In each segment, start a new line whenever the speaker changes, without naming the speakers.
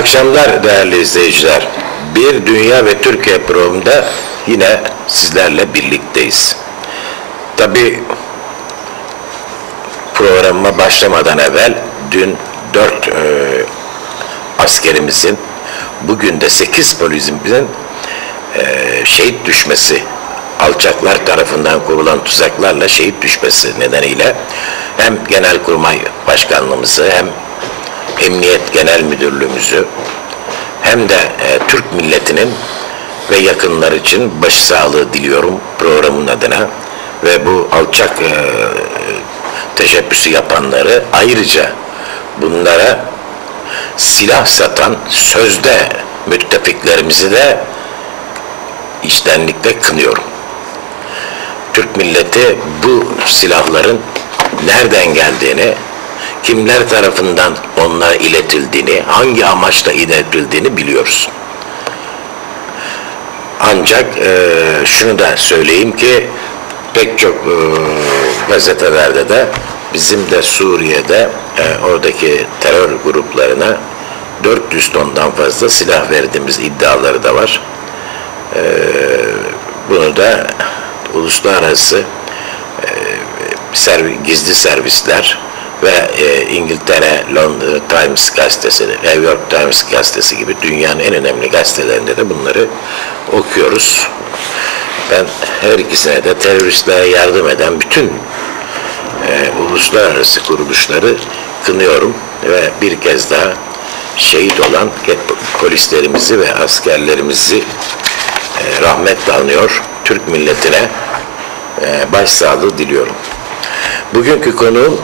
akşamlar değerli izleyiciler. Bir Dünya ve Türkiye programında yine sizlerle birlikteyiz. Tabi programa başlamadan evvel dün dört e, askerimizin bugün de sekiz polisimizin e, şehit düşmesi alçaklar tarafından kurulan tuzaklarla şehit düşmesi nedeniyle hem Genelkurmay Başkanlığımızı hem Emniyet Genel Müdürlüğümüzü hem de e, Türk milletinin ve yakınlar için başsağlığı diliyorum programın adına ve bu alçak e, teşebbüsü yapanları ayrıca bunlara silah satan sözde müttefiklerimizi de içtenlikle kınıyorum. Türk milleti bu silahların nereden geldiğini, kimler tarafından onlara iletildiğini, hangi amaçla iletildiğini biliyoruz. Ancak e, şunu da söyleyeyim ki pek çok e, gazetelerde de bizim de Suriye'de e, oradaki terör gruplarına 400 tondan fazla silah verdiğimiz iddiaları da var. E, bunu da uluslararası e, servi, gizli servisler ve e, İngiltere London Times gazetesi, New York Times gazetesi gibi dünyanın en önemli gazetelerinde de bunları okuyoruz. Ben her ikisine de teröristlere yardım eden bütün e, uluslararası kuruluşları kınıyorum ve bir kez daha şehit olan polislerimizi ve askerlerimizi e, rahmetle anıyor. Türk milletine e, başsağlığı diliyorum. Bugünkü konuğum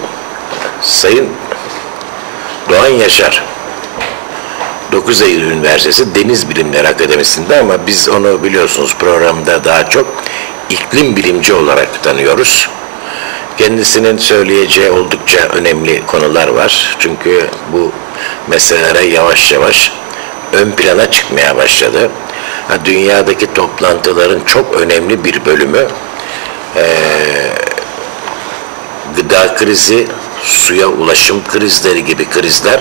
Sayın Doğan Yaşar. 9 Eylül Üniversitesi Deniz Bilimleri Akademisi'nde ama biz onu biliyorsunuz programda daha çok iklim bilimci olarak tanıyoruz. Kendisinin söyleyeceği oldukça önemli konular var. Çünkü bu meselelere yavaş yavaş ön plana çıkmaya başladı. Dünyadaki toplantıların çok önemli bir bölümü gıda krizi, suya ulaşım krizleri gibi krizler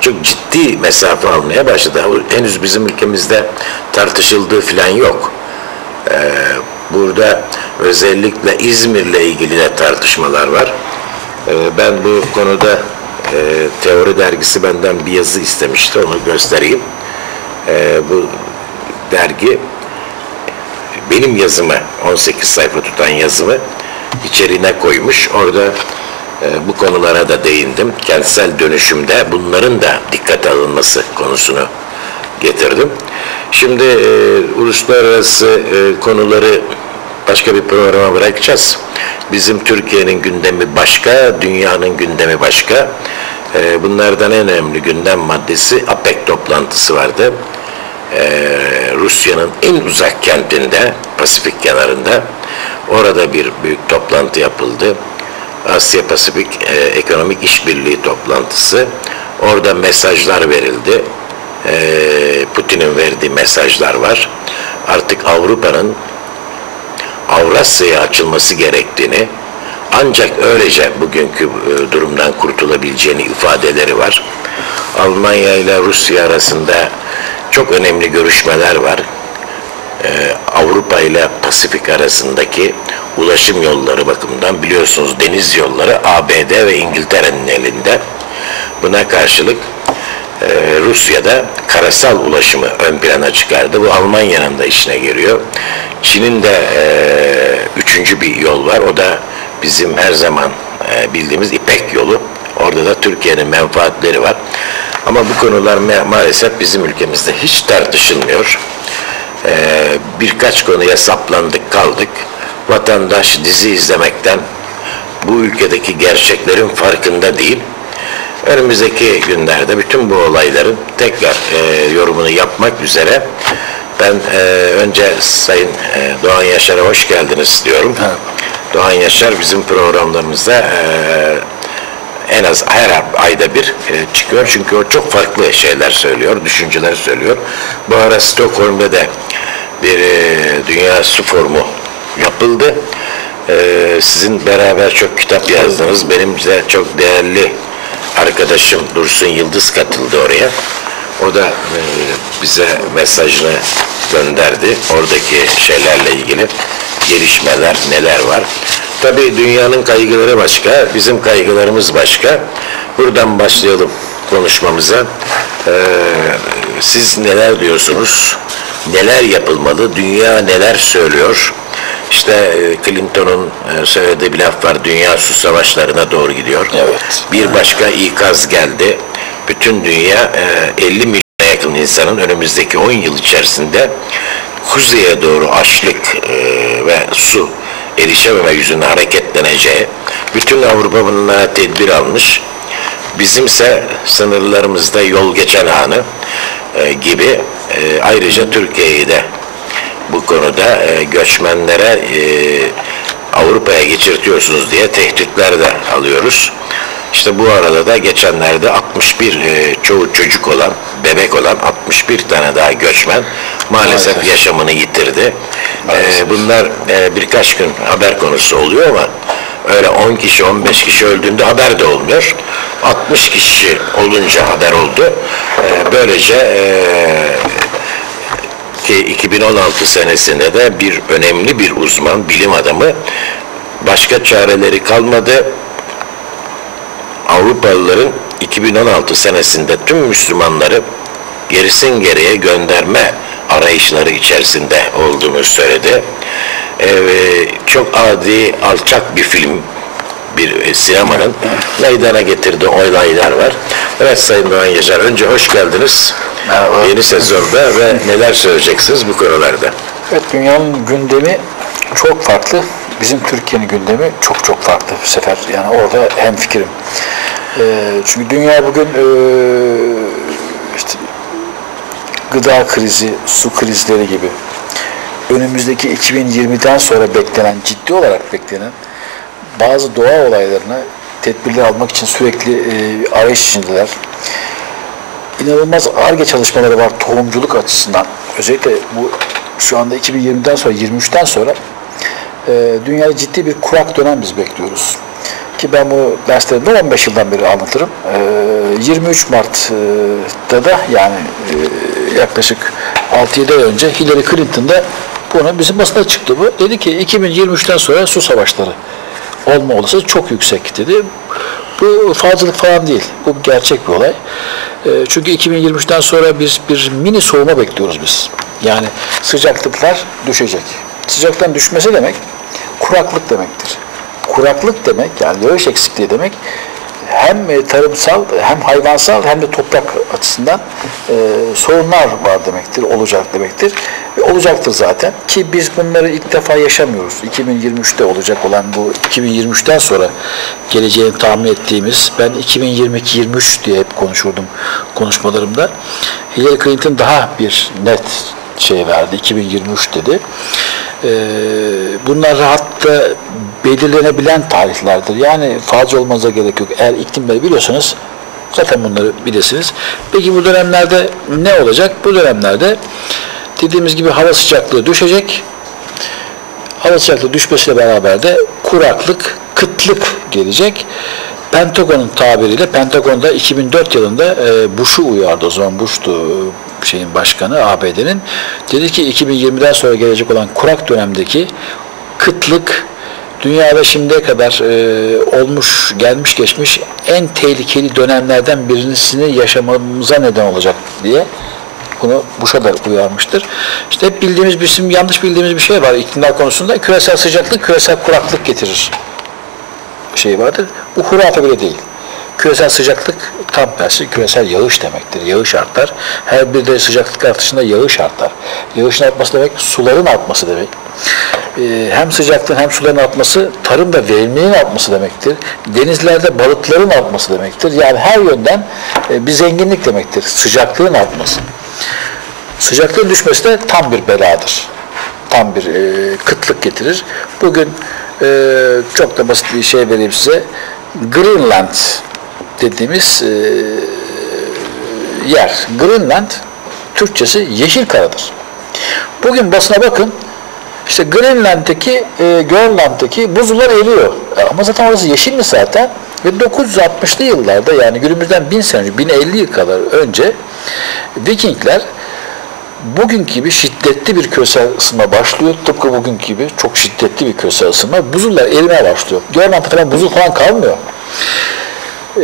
çok ciddi mesafe almaya başladı. Henüz bizim ülkemizde tartışıldığı filan yok. Ee, burada özellikle İzmir'le ilgili de tartışmalar var. Ee, ben bu konuda e, Teori Dergisi benden bir yazı istemişti, onu göstereyim. Ee, bu dergi benim yazımı, 18 sayfa tutan yazımı içeriğine koymuş. Orada e, bu konulara da değindim. Kentsel dönüşümde bunların da dikkate alınması konusunu getirdim. Şimdi e, uluslararası e, konuları başka bir programa bırakacağız. Bizim Türkiye'nin gündemi başka, dünyanın gündemi başka. E, bunlardan en önemli gündem maddesi APEC toplantısı vardı. E, Rusya'nın en uzak kentinde, Pasifik kenarında. Orada bir büyük toplantı yapıldı. Asya Pasifik e, Ekonomik İşbirliği toplantısı. Orada mesajlar verildi. E, Putin'in verdiği mesajlar var. Artık Avrupa'nın Avrasya'ya açılması gerektiğini ancak öylece bugünkü e, durumdan kurtulabileceğini ifadeleri var. Almanya ile Rusya arasında çok önemli görüşmeler var. Ee, Avrupa ile Pasifik arasındaki ulaşım yolları bakımından biliyorsunuz deniz yolları ABD ve İngiltere'nin elinde. Buna karşılık e, Rusya'da karasal ulaşımı ön plana çıkardı. Bu Almanya'nın da işine geliyor. Çin'in de e, üçüncü bir yol var. O da bizim her zaman e, bildiğimiz İpek yolu. Orada da Türkiye'nin menfaatleri var. Ama bu konular maalesef bizim ülkemizde hiç tartışılmıyor. Ee, birkaç konuya saplandık kaldık. Vatandaş dizi izlemekten bu ülkedeki gerçeklerin farkında değil. Önümüzdeki günlerde bütün bu olayların tekrar e, yorumunu yapmak üzere ben e, önce Sayın e, Doğan Yaşar'a hoş geldiniz diyorum. Evet. Doğan Yaşar bizim programlarımızda e, en az her ayda bir e, çıkıyor. Çünkü o çok farklı şeyler söylüyor, düşünceler söylüyor. Bu ara Stockholm'da da bir e, Dünya Su Forumu yapıldı. E, sizin beraber çok kitap yazdınız. Benim de çok değerli arkadaşım Dursun Yıldız katıldı oraya. O da e, bize mesajını gönderdi. Oradaki şeylerle ilgili gelişmeler neler var. Tabii dünyanın kaygıları başka, bizim kaygılarımız başka. Buradan başlayalım konuşmamıza. Ee, siz neler diyorsunuz? Neler yapılmalı? Dünya neler söylüyor? İşte e, Clinton'un e, söylediği bir laf var. Dünya su savaşlarına doğru gidiyor.
Evet.
Bir başka ikaz geldi. Bütün dünya e, 50 milyona yakın insanın önümüzdeki 10 yıl içerisinde kuzeye doğru açlık e, ve su erişememe yüzünden hareketleneceği. Bütün Avrupa bunlara tedbir almış. Bizimse sınırlarımızda yol geçen anı e, gibi e, ayrıca Türkiye'yi de bu konuda e, göçmenlere e, Avrupa'ya geçirtiyorsunuz diye tehditler de alıyoruz. İşte bu arada da geçenlerde 61 e, çoğu çocuk olan, bebek olan 61 tane daha göçmen maalesef,
Maalesef.
yaşamını yitirdi. E, bunlar e, birkaç gün haber konusu oluyor ama öyle 10 kişi 15 kişi öldüğünde haber de olmuyor. 60 kişi olunca haber oldu. E, böylece e, ki 2016 senesinde de bir önemli bir uzman, bilim adamı başka çareleri kalmadı. Avrupalıların 2016 senesinde tüm Müslümanları gerisin geriye gönderme arayışları içerisinde olduğunu söyledi. Ee, çok adi, alçak bir film, bir e, sinemanın meydana getirdiği olaylar var. Evet Sayın Doğan Yaşar, önce hoş geldiniz.
Merhaba.
Yeni sezonda ve neler söyleyeceksiniz bu konularda?
Evet dünyanın gündemi çok farklı. Bizim Türkiye'nin gündemi çok çok farklı bu sefer. Yani orada hem fikrim. çünkü dünya bugün e, işte gıda krizi, su krizleri gibi önümüzdeki 2020'den sonra beklenen, ciddi olarak beklenen bazı doğa olaylarına tedbirler almak için sürekli e, arayış içindeler. İnanılmaz ARGE çalışmaları var tohumculuk açısından. Özellikle bu şu anda 2020'den sonra, 23'ten sonra e, dünyada ciddi bir kurak dönem biz bekliyoruz. Ki ben bu derslerimde 15 yıldan beri anlatırım. E, 23 Mart'ta da yani e, yaklaşık 6-7 ay önce Hillary Clinton da bunu bizim basına çıktı bu. Dedi ki 2023'ten sonra su savaşları olma olasılığı çok yüksek dedi. Bu fazlalık falan değil. Bu gerçek bir olay. E, çünkü 2023'ten sonra biz bir mini soğuma bekliyoruz biz. Yani sıcaklıklar düşecek. Sıcaktan düşmesi demek kuraklık demektir. Kuraklık demek yani yağış eksikliği demek hem e, tarımsal hem hayvansal hem de toprak açısından e, sorunlar var demektir, olacak demektir. Ve olacaktır zaten ki biz bunları ilk defa yaşamıyoruz. 2023'te olacak olan bu 2023'ten sonra geleceğini tahmin ettiğimiz ben 2022-23 diye hep konuşurdum konuşmalarımda. Hillary Clinton daha bir net şey verdi. 2023 dedi. Ee, bunlar rahatla belirlenebilen tarihlerdir. Yani falcı olmanıza gerek yok. Eğer iklimleri biliyorsanız zaten bunları bilirsiniz. Peki bu dönemlerde ne olacak? Bu dönemlerde dediğimiz gibi hava sıcaklığı düşecek. Hava sıcaklığı düşmesiyle beraber de kuraklık, kıtlık gelecek. Pentagon'un tabiriyle, Pentagon'da 2004 yılında e, Bush'u uyardı. O zaman Bush'tu e, şeyin başkanı ABD'nin. Dedi ki 2020'den sonra gelecek olan kurak dönemdeki kıtlık dünyada şimdiye kadar e, olmuş, gelmiş geçmiş en tehlikeli dönemlerden birisini yaşamamıza neden olacak diye bunu Bush'a da uyarmıştır. İşte hep bildiğimiz bir isim, yanlış bildiğimiz bir şey var iklimler konusunda. Küresel sıcaklık, küresel kuraklık getirir şey vardır. Bu hurafe bile değil. Küresel sıcaklık tam tersi küresel yağış demektir. Yağış artar. Her bir de sıcaklık artışında yağış artar. Yağışın artması demek suların artması demek. Ee, hem sıcaklığın hem suların artması tarımda verimliliğin artması demektir. Denizlerde balıkların artması demektir. Yani her yönden e, bir zenginlik demektir. Sıcaklığın artması. Sıcaklığın düşmesi de tam bir beladır. Tam bir e, kıtlık getirir. Bugün e, çok da basit bir şey vereyim size. Greenland dediğimiz e, yer. Greenland Türkçesi yeşil karadır. Bugün basına bakın. İşte Greenland'deki, e, Grönland'daki buzullar eriyor. E, ama zaten orası yeşil mi zaten? Ve 960'lı yıllarda yani günümüzden 1000 sene önce, 1050 yıl kadar önce Vikingler bugünkü gibi şiddetli bir küresel ısınma başlıyor. Tıpkı bugünkü gibi çok şiddetli bir küresel ısınma. Buzullar erimeye başlıyor. Grönland'da falan buzul falan kalmıyor. Ee,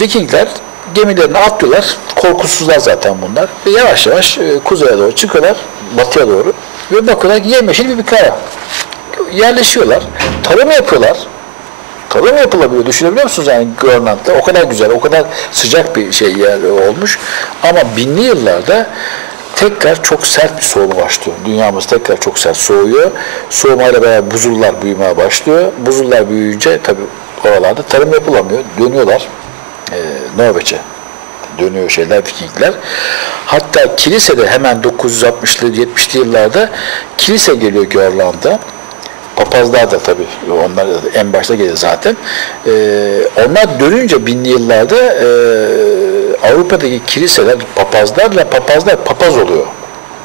Vikingler gemilerine atlıyorlar. Korkusuzlar zaten bunlar. Ve yavaş yavaş e, kuzeye doğru çıkıyorlar. Batıya doğru. Ve bakıyorlar ki yemyeşil bir kara. Yerleşiyorlar. Tarım yapıyorlar. Tarım yapılabiliyor. Düşünebiliyor musunuz yani Grönland'da? O kadar güzel, o kadar sıcak bir şey yer olmuş. Ama binli yıllarda tekrar çok sert bir soğuma başlıyor. Dünyamız tekrar çok sert soğuyor. Soğumayla beraber buzullar büyümeye başlıyor. Buzullar büyüyünce tabii oralarda tarım yapılamıyor. Dönüyorlar e, Norveç'e. Dönüyor şeyler, Vikingler. Hatta kilisede hemen 960'lı 70'li yıllarda kilise geliyor Grönland'a. Papazlar da tabii onlar da en başta gelir zaten. Ee, onlar dönünce binli yıllarda e, Avrupa'daki kiliseler papazlarla papazlar papaz oluyor.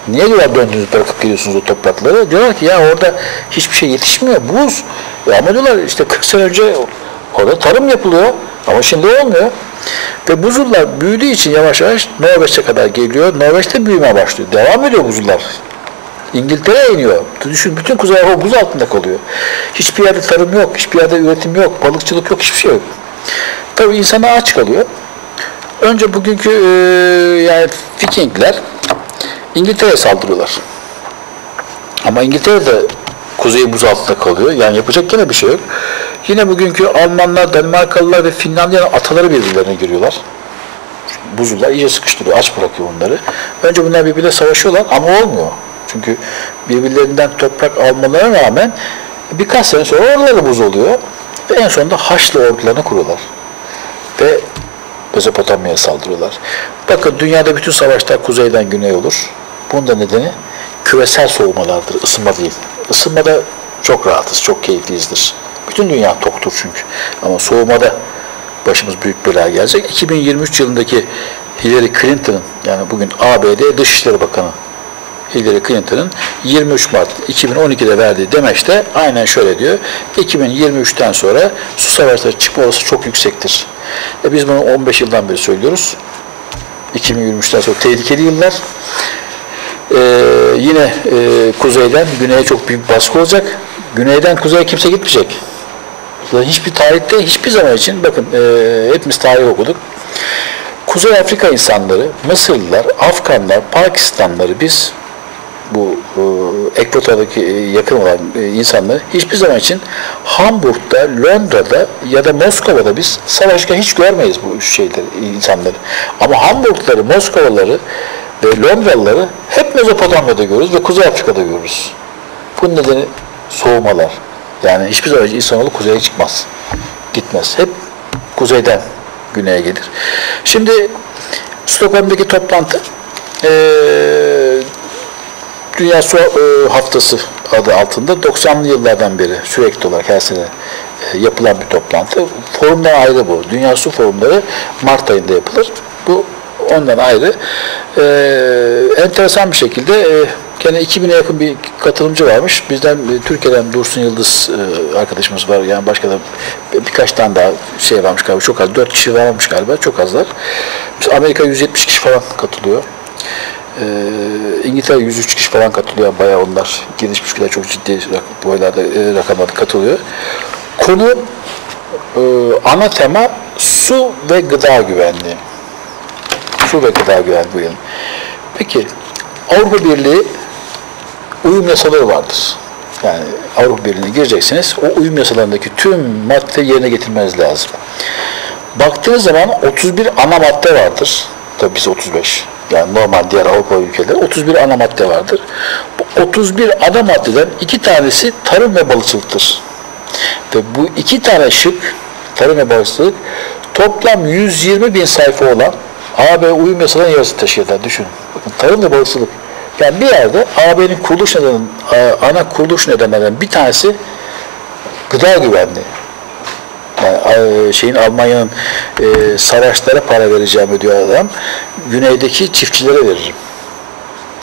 Niye diyorlar döndünüz bırakıp geliyorsunuz o toprakları? Diyorlar ki ya orada hiçbir şey yetişmiyor. Buz. Ya ama diyorlar işte 40 sene önce orada tarım yapılıyor. Ama şimdi olmuyor. Ve buzullar büyüdüğü için yavaş yavaş Norveç'e kadar geliyor. Norveç'te büyümeye başlıyor. Devam ediyor buzullar. İngiltere'ye iniyor. Düşün bütün Kuzey Avrupa buz altında kalıyor. Hiçbir yerde tarım yok, hiçbir yerde üretim yok, balıkçılık yok, hiçbir şey yok. Tabii insana aç kalıyor. Önce bugünkü e, yani Vikingler İngiltere'ye saldırıyorlar. Ama İngiltere'de kuzey buz altında kalıyor. Yani yapacak gene bir şey yok. Yine bugünkü Almanlar, Danimarkalılar ve Finlandiyalı ataları birbirlerine giriyorlar. Buzullar iyice sıkıştırıyor, aç bırakıyor bunları. Önce bunlar birbirine savaşıyorlar ama olmuyor. Çünkü birbirlerinden toprak almalarına rağmen birkaç sene sonra oraları buz oluyor. Ve en sonunda Haçlı ordularını kuruyorlar. Ve Mezopotamya'ya saldırıyorlar. Bakın dünyada bütün savaşlar kuzeyden güney olur. Bunun da nedeni küresel soğumalardır, ısınma değil. Isınmada çok rahatız, çok keyifliyizdir. Bütün dünya toktur çünkü. Ama soğumada başımız büyük bela gelecek. 2023 yılındaki Hillary Clinton'ın yani bugün ABD Dışişleri Bakanı Hillary Clinton'ın 23 Mart 2012'de verdiği demeçte aynen şöyle diyor. 2023'ten sonra su savaşları çıkma olasılığı çok yüksektir. E biz bunu 15 yıldan beri söylüyoruz. 2023'ten sonra tehlikeli yıllar. Ee, yine e, kuzeyden güneye çok büyük baskı olacak. Güneyden kuzeye kimse gitmeyecek. Hiçbir tarihte, hiçbir zaman için bakın e, hepimiz tarih okuduk. Kuzey Afrika insanları, Mısırlılar, Afganlar, Pakistanlıları biz bu e, ekvatordaki e, yakın olan e, insanları hiçbir zaman için Hamburg'da, Londra'da ya da Moskova'da biz savaşken hiç görmeyiz bu şeyleri, insanları. Ama Hamburgları, Moskovaları ve Londralıları hep Mezopotamya'da görürüz ve Kuzey Afrika'da görürüz. Bunun nedeni soğumalar. Yani hiçbir zaman insanoğlu kuzeye çıkmaz. Gitmez. Hep kuzeyden güneye gelir. Şimdi Stockholm'daki toplantı eee Dünya Su e, Haftası adı altında 90'lı yıllardan beri sürekli olarak her sene e, yapılan bir toplantı. Forumdan ayrı bu. Dünya Su Forumları Mart ayında yapılır. Bu ondan ayrı. E, enteresan bir şekilde e, gene 2000'e yakın bir katılımcı varmış. Bizden e, Türkiye'den Dursun Yıldız arkadaşımız var. Yani başka da birkaç tane daha şey varmış galiba. Çok az. 4 kişi varmış galiba. Çok azlar. Amerika 170 kişi falan katılıyor. Ee, İngiltere 103 kişi falan katılıyor. Bayağı onlar gelişmiş ülkeler çok ciddi boylarda e, rakamlarda katılıyor. Konu e, ana tema su ve gıda güvenliği. Su ve gıda güvenliği. Peki Avrupa Birliği uyum yasaları vardır. Yani Avrupa Birliği'ne gireceksiniz. O uyum yasalarındaki tüm madde yerine getirmeniz lazım. Baktığınız zaman 31 ana madde vardır. Tabii biz 35. Yani normal diğer Avrupa ülkeleri 31 ana madde vardır. Bu 31 ana maddeden iki tanesi tarım ve balıkçılıktır. Ve bu iki tane şık, tarım ve balıkçılık toplam 120 bin sayfa olan AB uyum yasalarının yarısı taşıyorlar. Düşünün. Bakın tarım ve balıkçılık. Yani bir yerde AB'nin kuruluş nedeni, ana kuruluş nedenlerinden bir tanesi gıda güvenliği. Yani e, şeyin Almanya'nın e, savaşlara para vereceğimi diyor adam. Güneydeki çiftçilere veririm.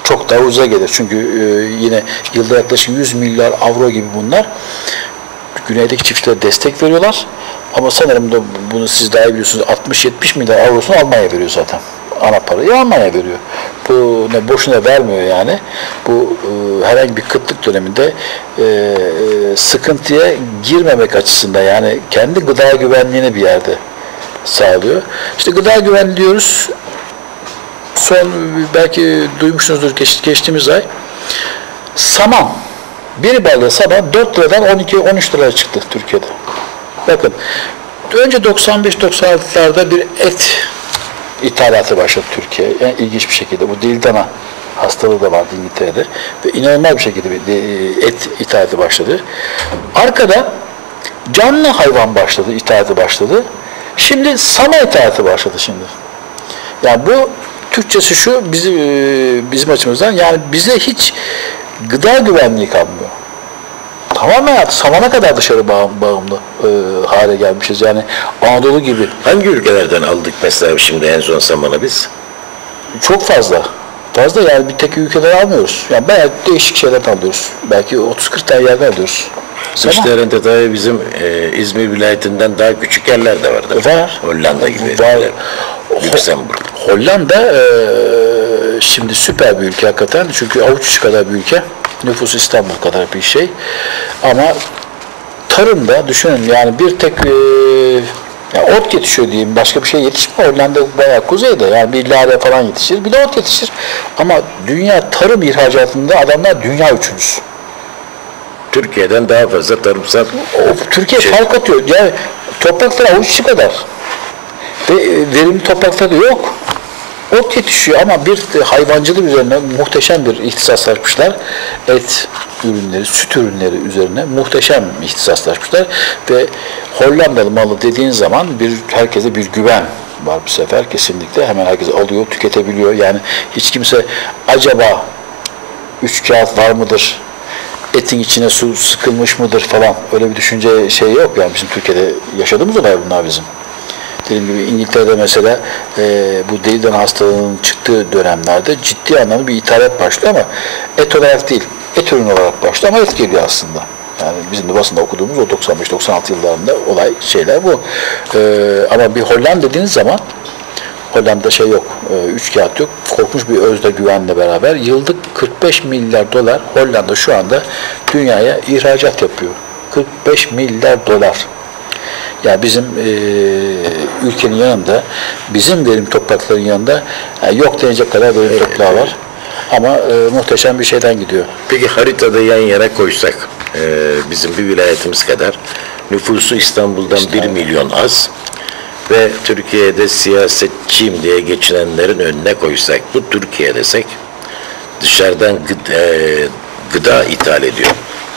Çok daha ucuza gelir. Çünkü e, yine yılda yaklaşık 100 milyar avro gibi bunlar. Güneydeki çiftçilere destek veriyorlar. Ama sanırım da bunu siz daha iyi biliyorsunuz 60-70 milyar avrosunu Almanya veriyor zaten. ana parayı Almanya veriyor. Bu ne boşuna vermiyor yani. Bu e, herhangi bir kıtlık döneminde e, e, sıkıntıya girmemek açısından yani kendi gıda güvenliğini bir yerde sağlıyor. İşte gıda güvenliği diyoruz. Son belki duymuşsunuzdur geç- geçtiğimiz ay saman bir balığı saman 4 liradan 12-13 liraya çıktı Türkiye'de. Bakın önce 95-96'larda bir et ithalatı başladı Türkiye. Yani ilginç bir şekilde. Bu dildana hastalığı da vardı İngiltere'de. Ve inanılmaz bir şekilde bir de- et ithalatı başladı. Arkada canlı hayvan başladı, ithalatı başladı. Şimdi sama ithalatı başladı şimdi. Yani bu Türkçesi şu bizim e, bizim açımızdan yani bize hiç gıda güvenliği kalmıyor. Tamamen artık samana kadar dışarı bağım- bağımlı e, hale gelmişiz. Yani Anadolu gibi
Hangi ülkelerden aldık mesela şimdi en son samanı biz?
çok fazla. Fazla yani bir tek ülkeden almıyoruz. Yani bayağı değişik şeylerden alıyoruz. Belki 30-40 tane yerden alıyoruz. Sama.
İşlerinde tabii bizim e, İzmir vilayetinden daha küçük yerler de vardır.
Var.
Hollanda gibi.
Var.
Lüksemburg.
Hollanda e, şimdi süper bir ülke hakikaten. Çünkü avuç kadar bir ülke. Nüfus İstanbul kadar bir şey. Ama tarımda düşünün yani bir tek e, ya ot yetişiyor diyeyim. Başka bir şey yetişmiyor. Hollanda bayağı kuzeyde. Yani bir lale falan yetişir. Bir de ot yetişir. Ama dünya tarım ihracatında adamlar dünya üçüncüsü.
Türkiye'den daha fazla tarımsal
O, Türkiye
Şey-
fark atıyor. Yani topraklar avuç içi kadar. Ve e, verimli toprakları yok. Ot yetişiyor ama bir hayvancılık üzerine muhteşem bir ihtisaslaşmışlar. Et ürünleri, süt ürünleri üzerine muhteşem ihtisaslaşmışlar. Ve Hollandalı malı dediğin zaman bir herkese bir güven var bu sefer kesinlikle. Hemen herkes alıyor, tüketebiliyor. Yani hiç kimse acaba üç kağıt var mıdır? Etin içine su sıkılmış mıdır falan. Öyle bir düşünce şey yok yani bizim Türkiye'de yaşadığımız olay bunlar bizim. Dediğim gibi İngiltere'de mesela e, bu deli dana hastalığının çıktığı dönemlerde ciddi anlamda bir ithalat başlıyor ama et olarak değil, et ürünü olarak başlıyor ama et geliyor aslında. Yani bizim de basında okuduğumuz o 95-96 yıllarında olay şeyler bu. E, ama bir Hollanda dediğiniz zaman Hollanda'da şey yok, e, üç kağıt yok. Korkunç bir özde güvenle beraber yıllık 45 milyar dolar Hollanda şu anda dünyaya ihracat yapıyor. 45 milyar dolar. Ya bizim e, ülkenin yanında, bizim verim toprakların yanında yani yok denecek kadar verim toprağı var. Ama e, muhteşem bir şeyden gidiyor.
Peki haritada yan yana koysak e, bizim bir vilayetimiz kadar nüfusu İstanbul'dan 1 milyon az ve Türkiye'de siyasetçiyim diye geçinenlerin önüne koysak bu Türkiye desek dışarıdan gıda, e, gıda ithal ediyor.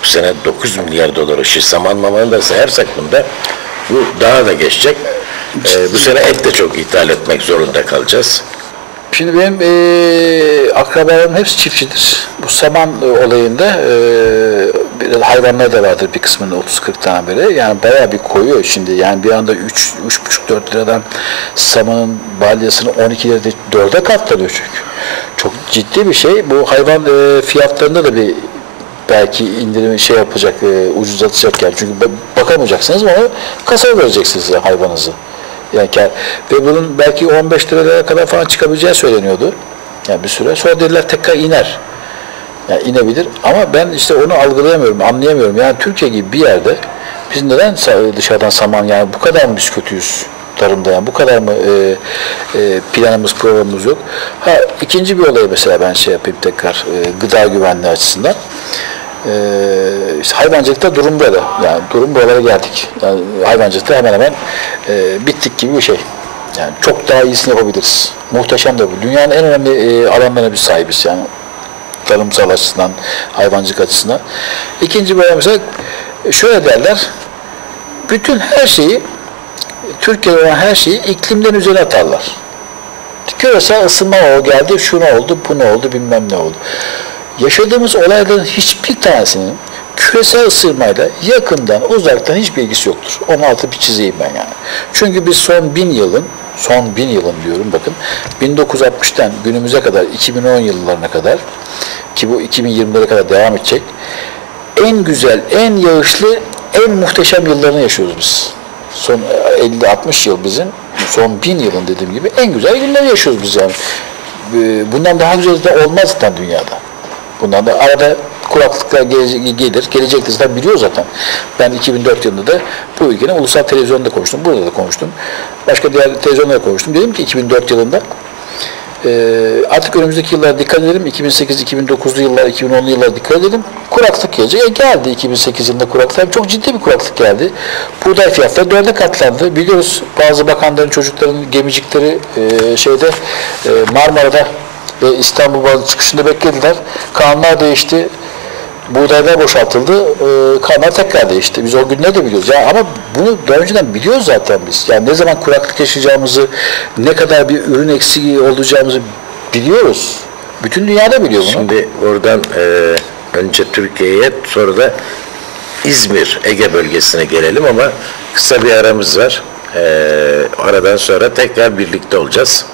Bu sene 9 milyar dolar şu saman mamanı da sayarsak bunda bu daha da geçecek. E, bu sene et de çok ithal etmek zorunda kalacağız.
Şimdi benim e, akrabalarım hepsi çiftçidir. Bu saman e, olayında e, hayvanlar da vardır bir kısmında 30-40 tane böyle. Yani bayağı bir koyuyor şimdi. Yani bir anda 3 3,5-4 liradan samanın balyasını 12 lirada 4'e katlanıyor çünkü. Çok ciddi bir şey. Bu hayvan e, fiyatlarında da bir belki indirimi şey yapacak, e, ucuzlatacak yani. Çünkü ba- bakamayacaksınız onu kasaya vereceksiniz hayvanınızı. Yani kar. Ve bunun belki 15 liralara kadar falan çıkabileceği söyleniyordu. Yani bir süre. Sonra dediler tekrar iner. Yani inebilir. Ama ben işte onu algılayamıyorum, anlayamıyorum. Yani Türkiye gibi bir yerde biz neden dışarıdan saman yani bu kadar mı biz kötüyüz tarımda yani bu kadar mı e, e, planımız programımız yok. Ha ikinci bir olay mesela ben şey yapayım tekrar e, gıda güvenliği açısından. Ee, işte hayvancılıkta durum böyle. Yani durum buralara geldik. Yani hayvancılıkta hemen hemen e, bittik gibi bir şey. Yani çok daha iyisini yapabiliriz. Muhteşem de bu. Dünyanın en önemli e, alanlarına biz sahibiz yani. Tarımsal açısından, hayvancılık açısından. İkinci böyle mesela şöyle derler. Bütün her şeyi Türkiye'de olan her şeyi iklimden üzerine atarlar. Küresel ısınma o geldi, şu ne oldu, bu ne oldu, bilmem ne oldu. Yaşadığımız olayların hiçbir tanesinin küresel ısınmayla yakından, uzaktan hiçbir ilgisi yoktur. Onun altı bir çizeyim ben yani. Çünkü biz son bin yılın, son bin yılın diyorum bakın, 1960'tan günümüze kadar, 2010 yıllarına kadar, ki bu 2020'lere kadar devam edecek, en güzel, en yağışlı, en muhteşem yıllarını yaşıyoruz biz. Son 50-60 yıl bizim son bin yılın dediğim gibi en güzel günleri yaşıyoruz biz yani. Bundan daha güzel de olmaz zaten dünyada. Bundan da arada kuraklıklar gelecek, gelir. Gelecektir zaten biliyor zaten. Ben 2004 yılında da bu ülkenin ulusal televizyonda konuştum. Burada da konuştum. Başka diğer televizyonlarda konuştum. Dedim ki 2004 yılında ee, artık önümüzdeki yıllara dikkat edelim. 2008-2009'lu yıllar, 2010'lu yıllara dikkat edelim. Kuraklık gelecek. E geldi 2008 yılında kuraklık. Çok ciddi bir kuraklık geldi. Buğday fiyatları dörde katlandı. Biliyoruz bazı bakanların çocukların gemicikleri e, şeyde e, Marmara'da ve İstanbul Boğazı çıkışında beklediler. Kanunlar değişti. Buğdaylar boşaltıldı. E, kanunlar tekrar değişti. Biz o günleri de biliyoruz. Ya ama bunu daha önceden biliyoruz zaten biz. Yani ne zaman kuraklık yaşayacağımızı, ne kadar bir ürün eksiği olacağımızı biliyoruz. Bütün dünyada biliyor bunu.
Şimdi oradan e, önce Türkiye'ye sonra da İzmir, Ege bölgesine gelelim ama kısa bir aramız var. E, aradan sonra tekrar birlikte olacağız.